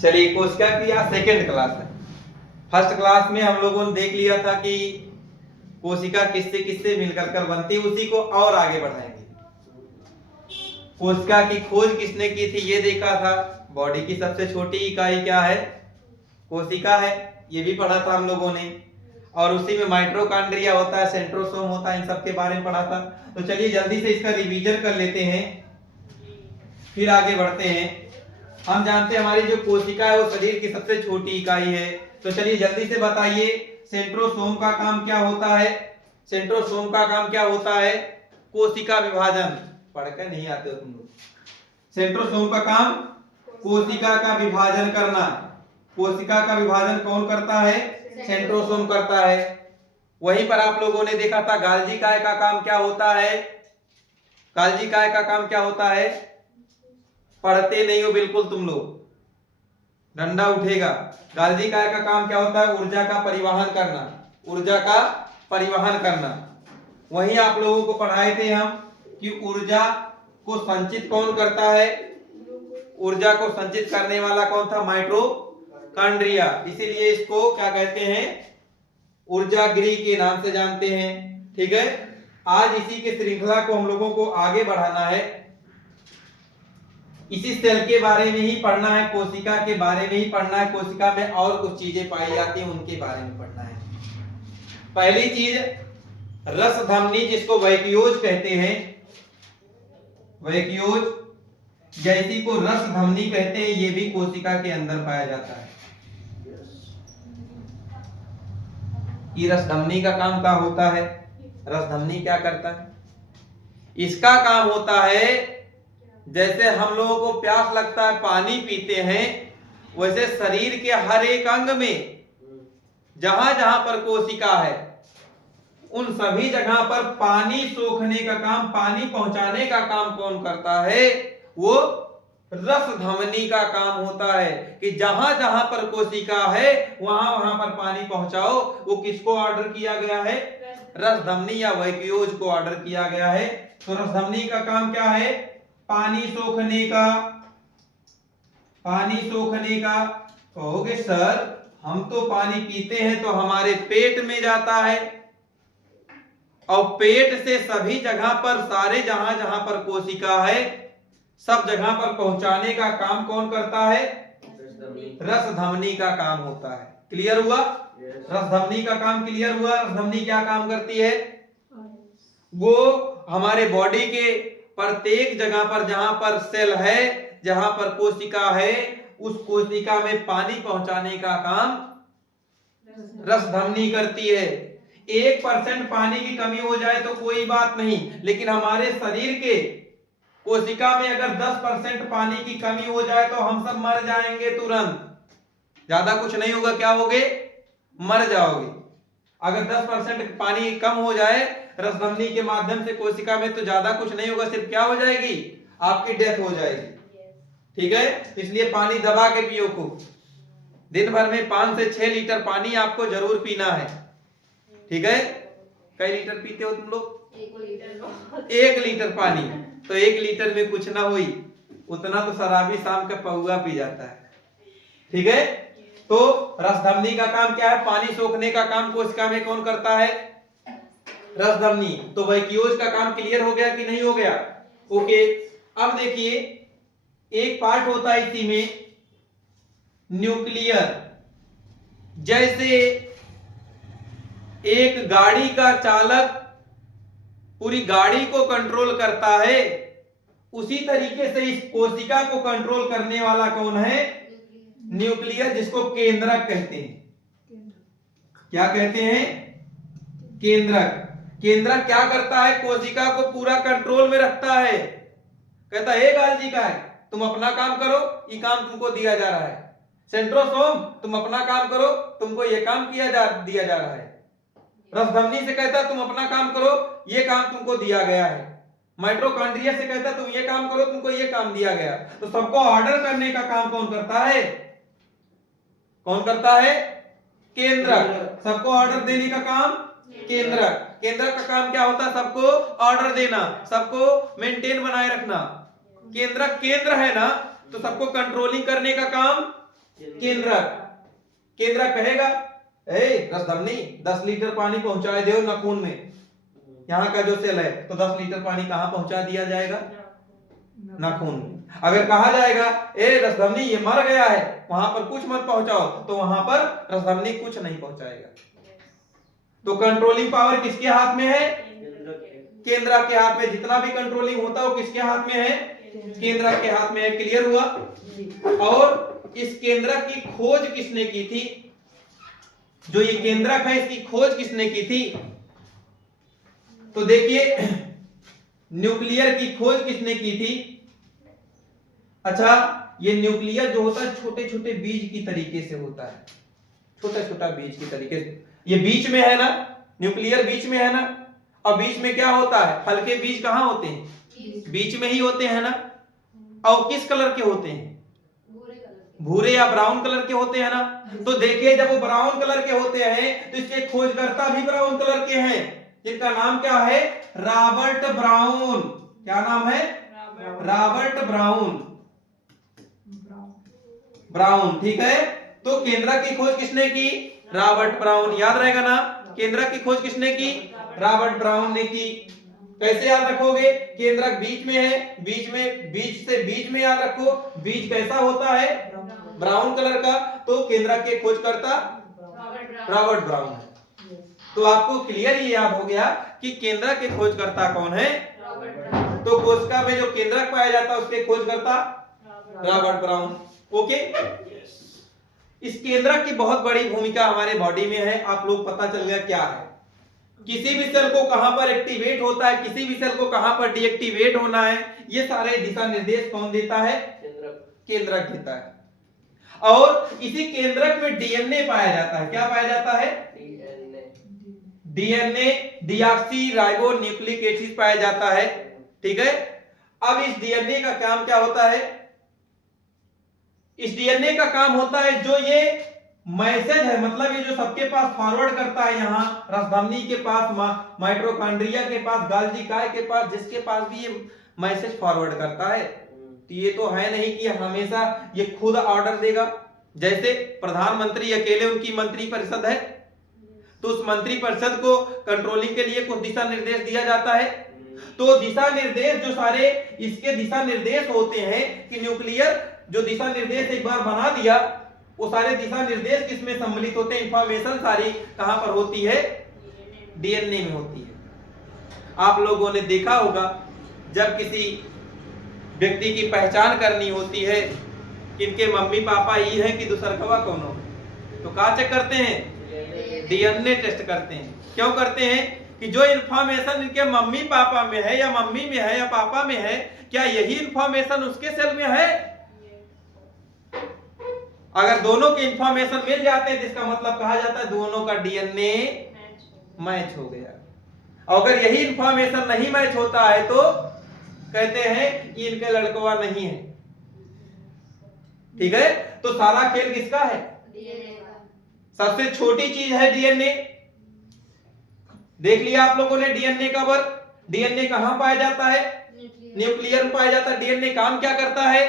चलिए कोशिका की आज सेकेंड क्लास है। फर्स्ट क्लास में हम लोगों ने देख लिया था कि कोशिका किससे किससे मिलकर कर बनती है, उसी को और आगे बढ़ाएंगे। कोशिका की खोज किसने की थी ये देखा था। बॉडी की सबसे छोटी इकाई क्या है? कोशिका है, ये भी पढ़ा था हम लोगों ने। और उसी में माइटोकॉन्ड्रिया होता है, सेंट्रोसोम होता है, इन सब के बारे में पढ़ा था। तो चलिए जल्दी से इसका रिवीजन कर लेते हैं, फिर आगे बढ़ते हैं। हम जानते हैं हमारी जो कोशिका है वो शरीर की सबसे छोटी इकाई है। तो चलिए जल्दी से बताइए सेंट्रोसोम का काम क्या होता है? सेंट्रोसोम का काम क्या होता है? कोशिका विभाजन। पढ़कर नहीं आते हो तुम लोग। सेंट्रोसोम का काम कोशिका का विभाजन करना। कोशिका का विभाजन कौन करता है? सेंट्रोसोम करता है। वहीं पर आप लोगों ने देखा था गाल्जी काय का काम क्या होता है? गाल्जी काय का काम क्या होता है? पढ़ते नहीं हो बिल्कुल तुम लोग, डंडा उठेगा। गाल्जी काय का काम क्या होता है? ऊर्जा का परिवहन करना। ऊर्जा का परिवहन करना। वहीं आप लोगों को पढ़ाए थे हम कि ऊर्जा को संचित कौन करता है? ऊर्जा को संचित करने वाला कौन था? माइटोकॉन्ड्रिया। इसीलिए इसको क्या कहते हैं? ऊर्जा गृह के नाम से जानते हैं। ठीक है, आज इसी के श्रृंखला को हम लोगों को आगे बढ़ाना है। इसी सेल के बारे में ही पढ़ना है, कोशिका के बारे में ही पढ़ना है। कोशिका में और कुछ चीजें पाई जाती हैं उनके बारे में पढ़ना है। पहली चीज रस धमनी, जिसको वैक्यूज कहते हैं। वैक्यूज, जैसी को रस धमनी कहते हैं, ये भी कोशिका के अंदर पाया जाता है। ये रस धमनी का काम क्या होता है? रस धमनी क्या करता है? इसका काम होता है जैसे हम लोगों को प्यास लगता है, पानी पीते हैं, वैसे शरीर के हर एक अंग में जहां जहां पर कोशिका है उन सभी जगह पर पानी सोखने का काम, पानी पहुंचाने का काम कौन करता है? वो रस धमनी का काम होता है कि जहां जहां पर कोशिका है वहां वहां पर पानी पहुंचाओ। वो किसको ऑर्डर किया गया है? रस धमनी या वैक्यूज को ऑर्डर किया गया है। तो रस धमनी का काम क्या है? पानी सोखने का। पानी सोखने का। कहोगे सर हम तो पानी पीते हैं तो हमारे पेट में जाता है, और पेट से सभी जगह पर, सारे जहां जहां पर कोशिका है सब जगह पर पहुंचाने का काम कौन करता है? रस धमनी का काम होता है। क्लियर हुआ? रस धमनी का काम क्लियर हुआ? रस धमनी क्या काम करती है? वो हमारे बॉडी के प्रत्येक जगह पर जहां पर सेल है, जहां पर कोशिका है, उस कोशिका में पानी पहुंचाने का काम रस धमनी करती है। 1% पानी की कमी हो जाए तो कोई बात नहीं, लेकिन हमारे शरीर के कोशिका में अगर 10% पानी की कमी हो जाए तो हम सब मर जाएंगे तुरंत। ज्यादा कुछ नहीं होगा, क्या होगे? मर जाओगे। अगर 10% पानी कम हो जाए रस धमनी के माध्यम से कोशिका में तो ज्यादा कुछ नहीं होगा, सिर्फ क्या हो जाएगी? आपकी डेथ हो जाएगी। ठीक है, इसलिए पानी दबा के पियो खूब। दिन भर में 5 से 6 लीटर पानी आपको जरूर पीना है। ठीक है, कई लीटर पीते हो तुम लोग? 1 लीटर पानी। तो 1 लीटर में कुछ ना हुई, उतना तो शराबी शाम का पौआ पी जाता है। ठीक है, तो रस धमनी का काम क्या है? पानी सोखने का काम कोशिका में कौन करता है? रस धमनी। तो वैक्यूज का काम क्लियर हो गया कि नहीं हो गया? ओके, अब देखिए एक पार्ट होता है इसी में न्यूक्लियर। जैसे एक गाड़ी का चालक पूरी गाड़ी को कंट्रोल करता है, उसी तरीके से इस कोशिका को कंट्रोल करने वाला कौन है? न्यूक्लियर, जिसको केंद्रक कहते हैं। क्या कहते हैं? केंद्रक। केंद्रक क्या करता है? कोशिका को पूरा कंट्रोल में रखता है। कहता है गाल्जी काय तुम अपना काम करो, ये काम तुमको दिया जा रहा है। सेंट्रोसोम तुम अपना काम करो, तुमको ये काम दिया जा रहा है। रस धमनी से कहता तुम अपना काम करो, ये काम तुमको दिया गया है। माइटोकॉन्ड्रिया से कहता तुम ये काम करो, तुमको ये काम दिया गया। तो सबको ऑर्डर करने का काम कौन करता है? कौन करता है? केंद्रक। सबको ऑर्डर देने का काम केंद्रक। केंद्रक का काम क्या होता है? सबको ऑर्डर देना, सबको मेंटेन बनाए रखना। केंद्रक केंद्र है ना, तो सबको कंट्रोलिंग करने का काम केंद्रक। केंद्रक कहेगा ए रसधमनी 10 लीटर पानी पहुंचा दो नाखून में, यहाँ का जो सेल है तो 10 लीटर पानी कहाँ पहुंचा दिया जाएगा? नाखून में। अगर कहा जाएगा ए रसधमनी ये मर गया है, वहां पर कुछ मत पहुंचाओ, तो वहां पर रसधमनी कुछ नहीं पहुंचाएगा। तो कंट्रोलिंग पावर किसके हाथ में है? केंद्रक के हाथ में। जितना भी कंट्रोलिंग होता है वो किसके हाथ में है? केंद्रक के हाथ में है। क्लियर हुआ? और इस केंद्रक की खोज किसने की थी? जो ये केंद्रक है इसकी खोज किसने की थी? तो देखिए न्यूक्लियर की खोज किसने की थी? अच्छा, ये न्यूक्लियर जो होता है छोटे छोटे बीज की तरीके से होता है, छोटा छोटा बीज की तरीके से। ये बीच में है ना, न्यूक्लियर बीच में है ना, और बीच में क्या होता है? हल्के बीज कहाँ होते हैं? बीच में ही होते हैं ना। और किस कलर के होते हैं? भूरे या ब्राउन कलर के होते हैं ना। तो देखिए जब वो ब्राउन कलर के होते हैं तो इसके खोजकर्ता भी ब्राउन कलर के हैं, जिनका नाम क्या है? Robert brown. क्या नाम है? Robert brown. ब्राउन, ठीक है। तो केंद्रक की खोज किसने की? Robert brown. याद रहेगा ना, केंद्रक की खोज किसने की? रॉबर्ट ब्राउन ने की। कैसे याद रखोगे? केंद्रक बीच में है, बीच में, बीच से बीच में याद रखो। बीज कैसा होता है? ब्राउन कलर का। तो केंद्रक के खोजकर्ता रॉबर्ट ब्राउन है। तो आपको क्लियर ये याद हो गया कि केंद्रक के खोजकर्ता कौन है? तो कोशिका में जो केंद्रक पाया जाता है उसके खोजकर्ता रॉबर्ट ब्राउन। ओके। इस केंद्रक की बहुत बड़ी भूमिका हमारे बॉडी में है। आप लोग पता चल गया क्या है? किसी भी सेल को कहां पर एक्टिवेट होता है, किसी भी सेल को कहां पर डीएक्टिवेट होना है, ये सारे दिशा निर्देश कौन देता है? केंद्रक देता है। और इसी केंद्रक में डीएनए पाया जाता है। क्या पाया जाता है? DNA, deoxy ribo nucleic acid पाया जाता है। ठीक है। अब इस डीएनए का काम क्या होता है? इस डीएनए का काम होता है जो ये मैसेज है, मतलब ये जो सबके पास फॉरवर्ड करता है, यहाँ रसधमनी के पास, माइटोकॉन्ड्रिया के पास, गोल्गी काय के पास, जिसके पास भी ये मैसेज फॉरवर्ड करता है, तो ये तो है नहीं कि हमेशा ये खुद ऑर्डर देगा। जैसे प्रधानमंत्री अकेले उनकी मंत्री परिषद है, तो उस मंत्री परिषद को कंट्रोलिंग के लिए कुछ दिशा निर्देश दिया जाता है। तो दिशा निर्देश जो सारे इसके दिशा निर्देश होते हैं कि न्यूक्लियर जो दिशा निर्देश एक बार बना दिया, वो सारे दिशा निर्देश किसमें सम्मिलित होते हैं? इंफॉर्मेशन सारी कहां पर होती है? डीएनए में होती है। आप लोगों ने देखा होगा जब किसी व्यक्ति की पहचान करनी होती है, इनके मम्मी पापा ये है कि दूसरकवा कौन हो, तो क्या चेक करते हैं? डीएनए टेस्ट करते हैं। क्यों करते हैं? कि जो इंफॉर्मेशन इनके मम्मी पापा में है, या मम्मी में है, या पापा में है, क्या यही इंफॉर्मेशन उसके सेल में है? अगर दोनों के इंफॉर्मेशन मिल जाते हैं तो इसका मतलब कहा जाता है दोनों का डीएनए मैच हो गया। अगर यही इंफॉर्मेशन नहीं मैच होता है तो कहते हैं कि इनके लड़कवा नहीं है। ठीक है। तो सारा खेल किसका है? डीएनए का। सबसे छोटी चीज है डीएनए। देख लिया आप लोगों ने डीएनए का वर्क। डीएनए कहां पाया जाता है? न्यूक्लियर में पाया जाता है। डीएनए काम क्या करता है?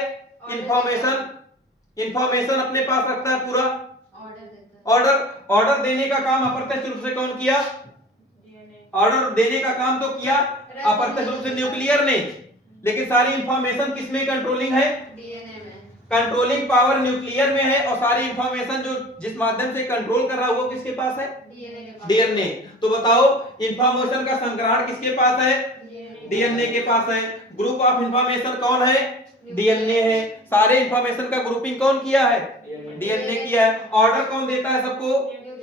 इंफॉर्मेशन अपने पास रखता है, पूरा ऑर्डर देने का काम अप्रत्यक्ष रूप से कौन किया? ऑर्डर देने का काम तो किया अप्रत्यक्ष रूप से न्यूक्लियर ने, लेकिन सारी इंफॉर्मेशन किसमें कंट्रोलिंग है? डीएनए में। कंट्रोलिंग पावर न्यूक्लियर में है, और सारी इंफॉर्मेशन जो जिस माध्यम से कंट्रोल कर रहा है वो किसके पास है? डीएनए। तो बताओ इंफॉर्मेशन का संग्रहण किसके पास है? डीएनए के पास है। ग्रुप ऑफ इंफॉर्मेशन कौन है? डीएनए है। सारे इंफॉर्मेशन का ग्रुपिंग कौन किया है? डीएनए किया है। ऑर्डर कौन देता है सबको?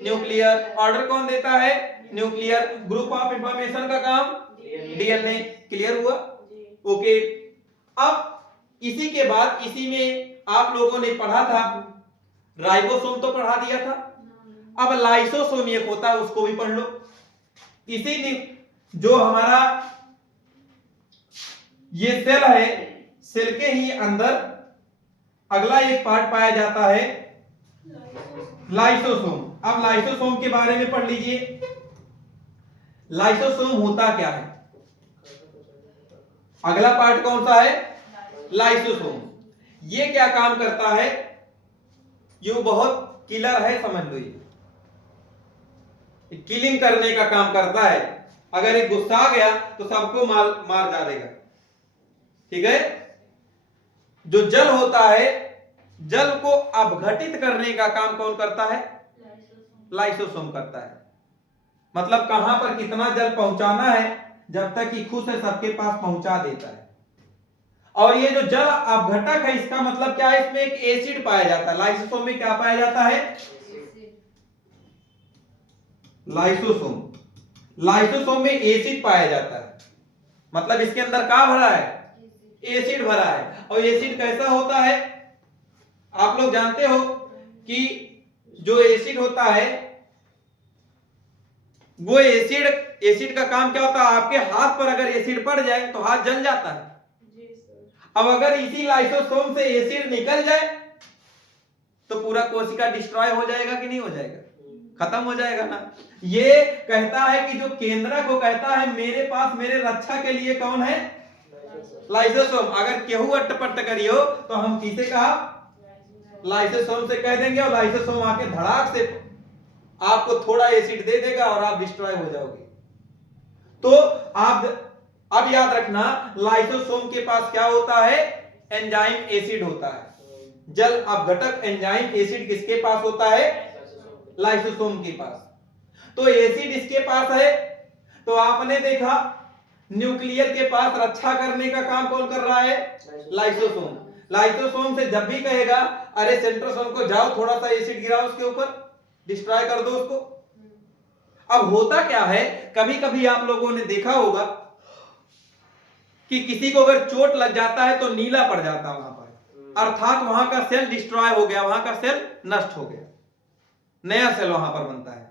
न्यूक्लियर। ऑर्डर कौन देता है? न्यूक्लियर। ग्रुप ऑफ इंफॉर्मेशन का काम डीएनए। क्लियर हुआ? ओके। अब इसी के बाद, इसी में आप लोगों ने पढ़ा था राइबोसोम, तो पढ़ा दिया था। अब लाइसोसोम एक होता है, उसको भी पढ़ लो। इसी ने जो हमारा ये सेल है, सेल के ही अंदर अगला एक पार्ट पाया जाता है लाइसोसोम। अब लाइसोसोम के बारे में पढ़ लीजिए। लाइसोसोम होता क्या है? अगला पार्ट कौन सा है? लाइसोसोम। ये क्या काम करता है? कि वो बहुत किलर है, समझ लो ये किलिंग करने का काम करता है। अगर एक गुस्सा आ गया तो सबको मार डालेगा, ठीक है। जो जल होता है, जल को अपघटित करने का काम कौन करता है? लाइसोसोम करता है। मतलब कहां पर कितना जल पहुंचाना है, जब तक कि खुश है सबके पास पहुंचा देता है। और ये जो जल अपघटक है, इसका मतलब क्या है? इसमें एक एसिड पाया जाता है। लाइसोसोम में क्या पाया जाता है? लाइसोसोम में एसिड पाया जाता है। मतलब इसके अंदर क्या भरा है? एसिड भरा है। और एसिड कैसा होता है? आप लोग जानते हो कि जो एसिड होता है, वो एसिड का काम क्या होता है? आपके हाथ पर अगर एसिड पड़ जाए तो हाथ जल जाता है। अब अगर इसी लाइसोसोम से एसिड निकल जाए तो पूरा कोशिका डिस्ट्रॉय हो जाएगा कि नहीं हो जाएगा? खत्म हो जाएगा ना। ये कहता है कि जो केंद्रक को कहता है मेरे पास मेरे रक्षा के लिए कौन है? लाइसोसोम। अगर केहू अट्टपट्ट करियो तो हम किसे कहा? लाइसोसोम से कह देंगे, और लाइसोसोम आके धड़ाक से आपको थोड़ा एसिड दे देगा और आप डिस्ट्रॉय हो जाओगे। तो आप अब याद रखना, लाइसोसोम के पास क्या होता है? एंजाइम एसिड होता है। जल अपघटक एंजाइम एसिड किसके पास होता है? लाइसोसोम के पास। तो एसिड इसके पास है, तो आपने देखा न्यूक्लियर के पास रक्षा करने का काम कौन कर रहा है? लाइसोसोम। लाइसोसोम से जब भी कहेगा अरे सेंट्रोसोम को जाओ थोड़ा सा एसिड गिराओ उसके ऊपर, डिस्ट्रॉय कर दो उसको। अब होता क्या है, कभी कभी आप लोगों ने देखा होगा कि किसी को अगर चोट लग जाता है तो नीला पड़ जाता है वहां पर, अर्थात वहां का सेल डिस्ट्रॉय हो गया, वहां का सेल नष्ट हो गया, नया सेल वहां पर बनता है,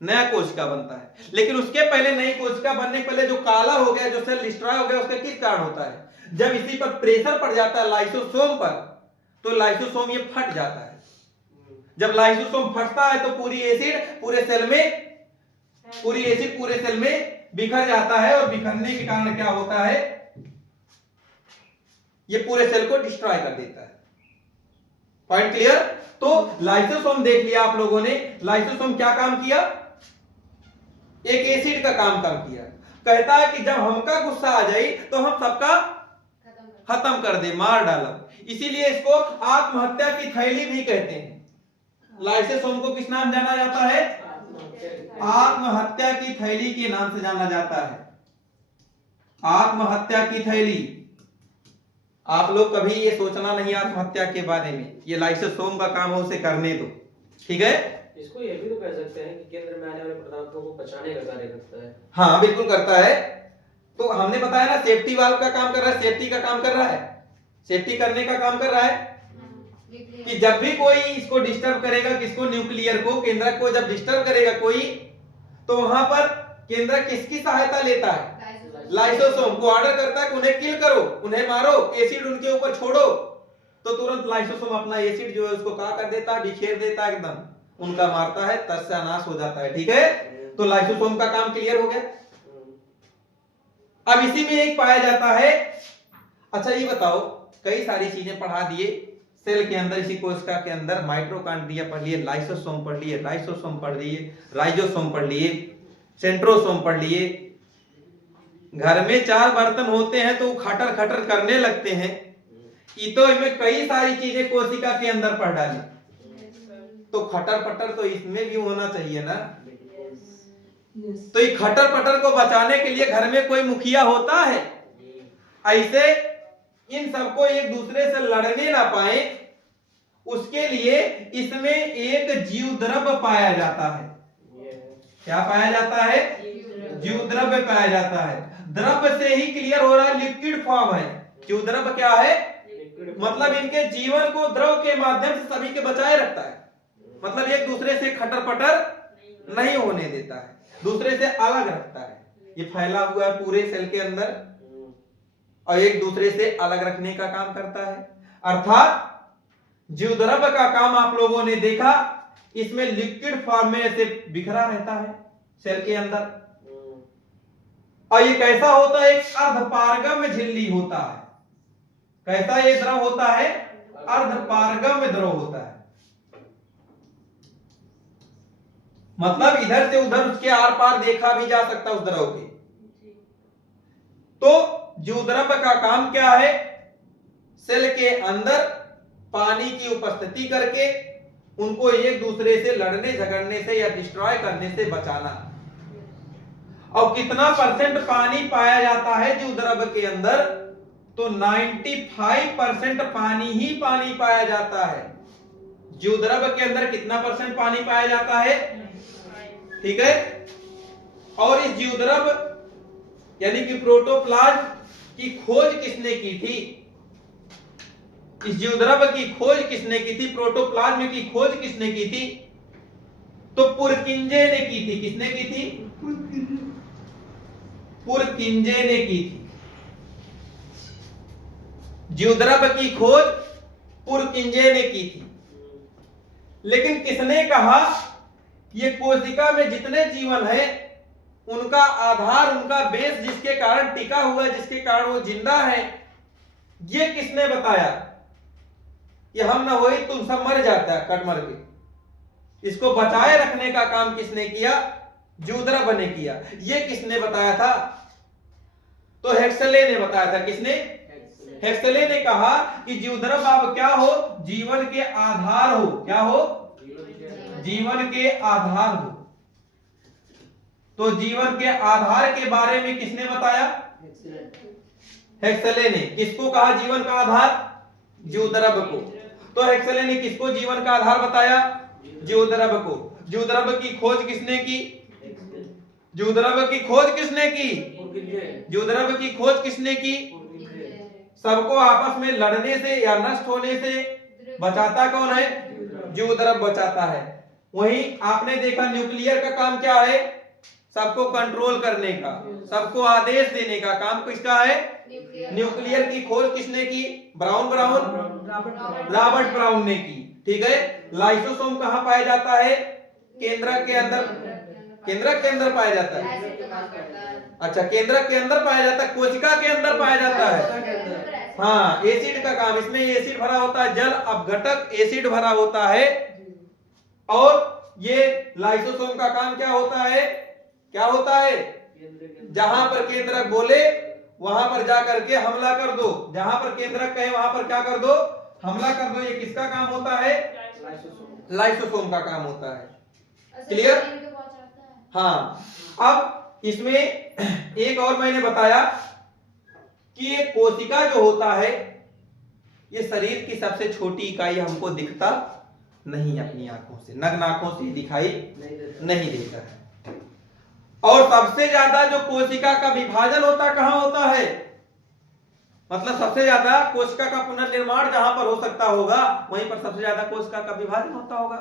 नया कोशिका बनता है। लेकिन उसके पहले नई कोशिका बनने के पहले जो काला हो गया, जो सेल डिस्ट्रॉय हो गया, उसका किस कारण होता है? जब इसी पर प्रेशर पड़ जाता है लाइसोसोम पर, तो लाइसोसोम ये फट जाता है। जब लाइसोसोम फटता है तो पूरी एसिड पूरे सेल में बिखर जाता है, और बिखरने के कारण क्या होता है? ये पूरे सेल को डिस्ट्रॉय कर देता है। Point clear? तो लाइसोसोम देख लिया आप लोगों ने। लाइसोसोम क्या काम किया? एक एसिड का काम किया। कहता है कि जब हमका गुस्सा आ जाए तो हम सबका खत्म कर दे, मार डालो। इसीलिए इसको आत्महत्या की थैली भी कहते हैं। लाइसोसोम को किस नाम जाना जाता है? आत्महत्या की थैली के नाम से जाना जाता है। आत्महत्या की थैली। आप लोग कभी ये सोचना नहीं आत्महत्या के बारे में, ये लाइसोसोम का काम है, उसे करने दो, ठीक है। इसको ये भी तो कह सकते हैं कि केंद्र में आने वाले पदार्थों को पचाने का कार्य करता है। हाँ बिल्कुल करता है। तो हमने बताया ना, सेफ्टी वाल्व का काम कर रहा है, सेफ्टी का काम कर रहा है, सेफ्टी करने का काम कर रहा है। कि जब भी कोई इसको डिस्टर्ब करेगा, किसको? न्यूक्लियर को, केंद्रक को जब डिस्टर्ब करेगा कोई, तो वहां पर केंद्रक किसकी सहायता लेता है? लाइसोसोम को ऑर्डर करता है कि उन्हें किल करो, उन्हें मारो, एसिड उनके ऊपर छोड़ो। तो तुरंत लाइसोसोम अपना एसिड जो है उसको क्या कर देता है? बिखेर देता है, एकदम उनका मारता है, तत्सनाश हो जाता है, ठीक है। तो लाइसोसोम का काम क्लियर हो गया। अब इसी में एक पाया जाता है। अच्छा ये बताओ, कई सारी चीजें पढ़ा दिए सेल के अंदर, इसी कोशिका के अंदर माइटोकॉन्ड्रिया पढ़ लिए, लाइसोसोम पढ़ लिए, लाइसोसोम पढ़ लिए, राइजोसोम पढ़ लिए, सेंट्रोसोम पढ़ लिए। घर में 4 बर्तन होते हैं तो खटर खटर करने लगते हैं, तो इनमें कई सारी चीजें कोशिका के अंदर पढ़ डाली, तो खटर पटर तो इसमें भी होना चाहिए ना। तो ये खटर पटर को बचाने के लिए घर में कोई मुखिया होता है? ऐसे इन सबको एक दूसरे से लड़ने ना पाए, उसके लिए इसमें एक जीवद्रव्य पाया जाता है। क्या पाया जाता है? जीवद्रव्य पाया जाता है। द्रव्य से ही क्लियर हो रहा है, लिक्विड फॉर्म है। जीवद्रव्य क्या है? मतलब इनके जीवन को द्रव के माध्यम से सभी के बचाए रखता है। मतलब एक दूसरे से खटर पटर नहीं होने देता है, दूसरे से अलग रखता है। ये फैला हुआ है पूरे सेल के अंदर और एक दूसरे से अलग रखने का काम करता है। अर्थात जीवद्रव्य का काम आप लोगों ने देखा, इसमें लिक्विड फॉर्म में ऐसे बिखरा रहता है सेल के अंदर। और ये कैसा होता है? एक अर्धपारगम्य झिल्ली होता है। कैसा ये द्रव होता है? अर्धपारगम्य द्रव होता है। मतलब इधर से उधर उसके आर पार देखा भी जा सकता उस द्रव के। तो द्युद्रव का काम क्या है? सेल के अंदर पानी की उपस्थिति करके उनको एक दूसरे से लड़ने झगड़ने से या डिस्ट्रॉय करने से बचाना। और कितना परसेंट पानी पाया जाता है द्युद्रव के अंदर? तो 95% पानी ही पानी पाया जाता है। द्युद्रव के अंदर कितना परसेंट पानी पाया जाता है? ठीक है। और इस द्युद्रव यानी कि प्रोटोप्लाज्म की खोज किसने की थी? इस द्युद्रव की खोज किसने की थी? प्रोटोप्लाज्म की खोज किसने की थी? तो पुरकिंजे ने की थी। किसने की थी? पुरकिंजे ने की थी। द्युद्रव की खोज पुरकिंजे ने की थी। लेकिन किसने कहा ये कोशिका में जितने जीवन है उनका आधार, उनका बेस जिसके कारण टिका हुआ है, जिसके कारण वो जिंदा है, ये किसने बताया? ये हम ना होई तुम सब मर जाता है कट मर के। इसको बचाए रखने का काम किसने किया? द्युद्रव ने किया। ये किसने बताया था? तो हेक्सले ने बताया था। किसने? हेक्सले ने कहा कि द्युद्रव आप क्या हो? जीवन के आधार हो। क्या हो? जीवन के आधार हो। तो जीवन के आधार के बारे में किसने बताया? हेक्सले ने। किसको कहा जीवन का आधार? द्युद्रव को। तो हेक्सले ने किसको जीवन का आधार बताया? द्युद्रव को। द्युद्रव की खोज किसने की? द्युद्रव की खोज किसने की? द्युद्रव की खोज किसने की? सबको आपस में लड़ने से या नष्ट होने से बचाता कौन है? द्युद्रव बचाता है। वहीं आपने देखा न्यूक्लियर का काम क्या है? सबको कंट्रोल करने का, सबको आदेश देने का काम किसका है? न्यूक्लियर की खोज किसने की? रॉबर्ट ब्राउन ने की। ठीक है। लाइसोसोम कहां पाया जाता है? केंद्रक के अंदर। केंद्रक के अंदर पाया जाता है। अच्छा, केंद्रक के अंदर पाया जाता है, कोशिका के अंदर पाया जाता है। हाँ, एसिड का काम, इसमें एसिड भरा होता है, जल अपघटक एसिड भरा होता है। और ये लाइसोसोम का काम क्या होता है? क्या होता है? जहां पर केंद्रक बोले वहां पर जाकर के हमला कर दो। जहां पर केंद्रक कहे वहां पर क्या कर दो? हमला कर दो। ये किसका काम होता है? लाइसोसोम का काम होता है। क्लियर? हाँ। अब इसमें एक और मैंने बताया कि ये कोशिका जो होता है ये शरीर की सबसे छोटी इकाई हमको दिखता नहीं अपनी आंखों से, नग्न आंखों से दिखाई नहीं देता है। और सबसे ज्यादा जो कोशिका का विभाजन होता कहां होता है? मतलब सबसे ज्यादा कोशिका का पुनर्निर्माण जहां पर हो सकता होगा वहीं पर सबसे ज्यादा कोशिका का विभाजन होता होगा।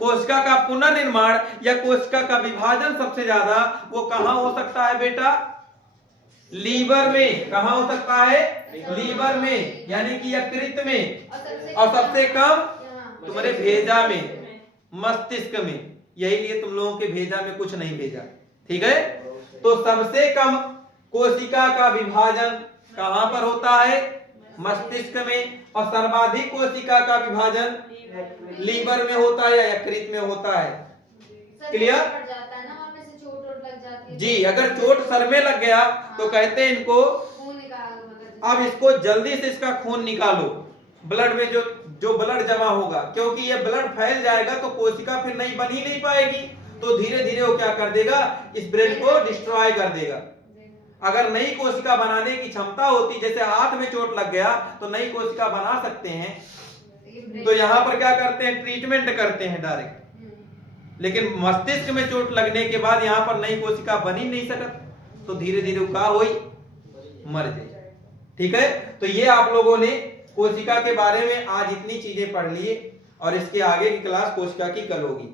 कोशिका का पुनर्निर्माण या कोशिका का विभाजन सबसे ज्यादा वो कहां हो सकता है बेटा? लीवर में। कहां हो सकता है? लीवर में, यानी कि यकृत में। और सबसे कम तुम्हारे भेजा में, मस्तिष्क में। यही लिए तुम लोगों के भेजा में कुछ नहीं भेजा। ठीक है। तो सबसे कम कोशिका का विभाजन कहां पर होता है? मस्तिष्क में। और सर्वाधिक कोशिका का विभाजन लीवर में होता है या यकृत में होता है। क्लियर? जी, अगर चोट सर में लग गया तो कहते हैं इनको अब इसको जल्दी से इसका खून निकालो। ब्लड में जो ब्लड जमा होगा, क्योंकि ये ब्लड फैल जाएगा तो कोशिका फिर नहीं बन ही नहीं पाएगी। तो धीरे धीरे वो क्या कर देगा? इस ब्रेन को डिस्ट्रॉय कर देगा। अगर नई कोशिका बनाने की क्षमता होती, जैसे हाथ में चोट लग गया तो नई कोशिका बना सकते हैं, तो यहां पर क्या करते हैं? ट्रीटमेंट करते हैं डायरेक्ट। लेकिन मस्तिष्क में चोट लगने के बाद यहां पर नई कोशिका बन ही नहीं सकत, तो धीरे धीरे क्या हुई? मर जाए। ठीक है। तो ये आप लोगों ने कोशिका के बारे में आज इतनी चीजें पढ़ ली और इसके आगे की क्लास कोशिका की कल होगी।